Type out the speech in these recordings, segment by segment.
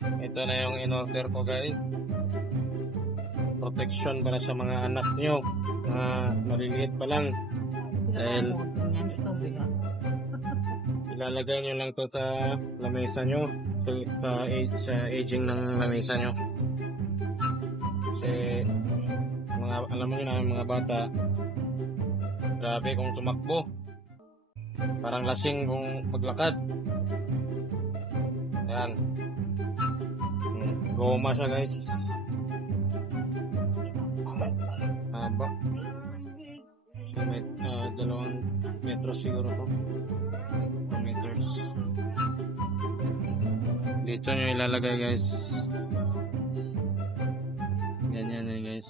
Ito na yung in-order ko guys. Protection para sa mga anak nyo. Mga maliliit pa lang. Dahil ilalagay nyo lang to sa lamesa nyo. Sa aging ng lamesa nyo. Kasi alam mo yun mga bata, grabe kung tumakbo. Parang lasing kung maglakad. Ayan. Goma siya guys. Haba. So, may 2 metros siguro to. 2 meters. Dito nyo ilalagay guys. Ganyan na guys.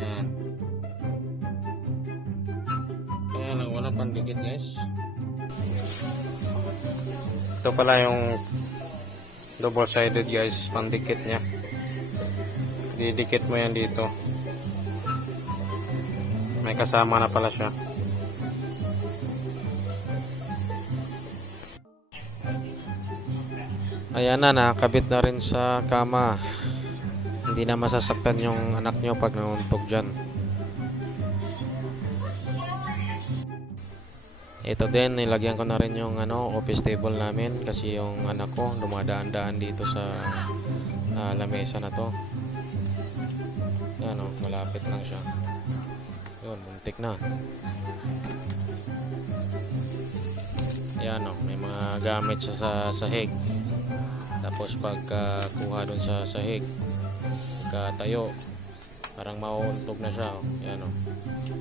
Ayan. Kaya lang wala pandikit guys. Ito pala yung double sided guys, pandikit nya. Didikit mo yan dito. May kasama na pala siya. Ayan na, nakakabit na rin sa kama. Hindi na masasaktan yung anak nyo pag nauntog dyan. Ito din, nilagyan ko na rin yung office table namin kasi yung anak ko dumadaan-daan dito sa lamesa na to. Yan o, malapit lang siya. Yun, muntik na. Yan o, may mga gamit siya sa sahig. Tapos pagkuha dun sa sahig, pagkatayo, parang mauuntog na siya. Yan o.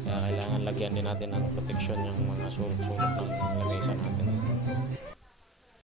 Kaya kailangan lagyan din natin ng protection yung mga sulok-sulok ng lamesa natin.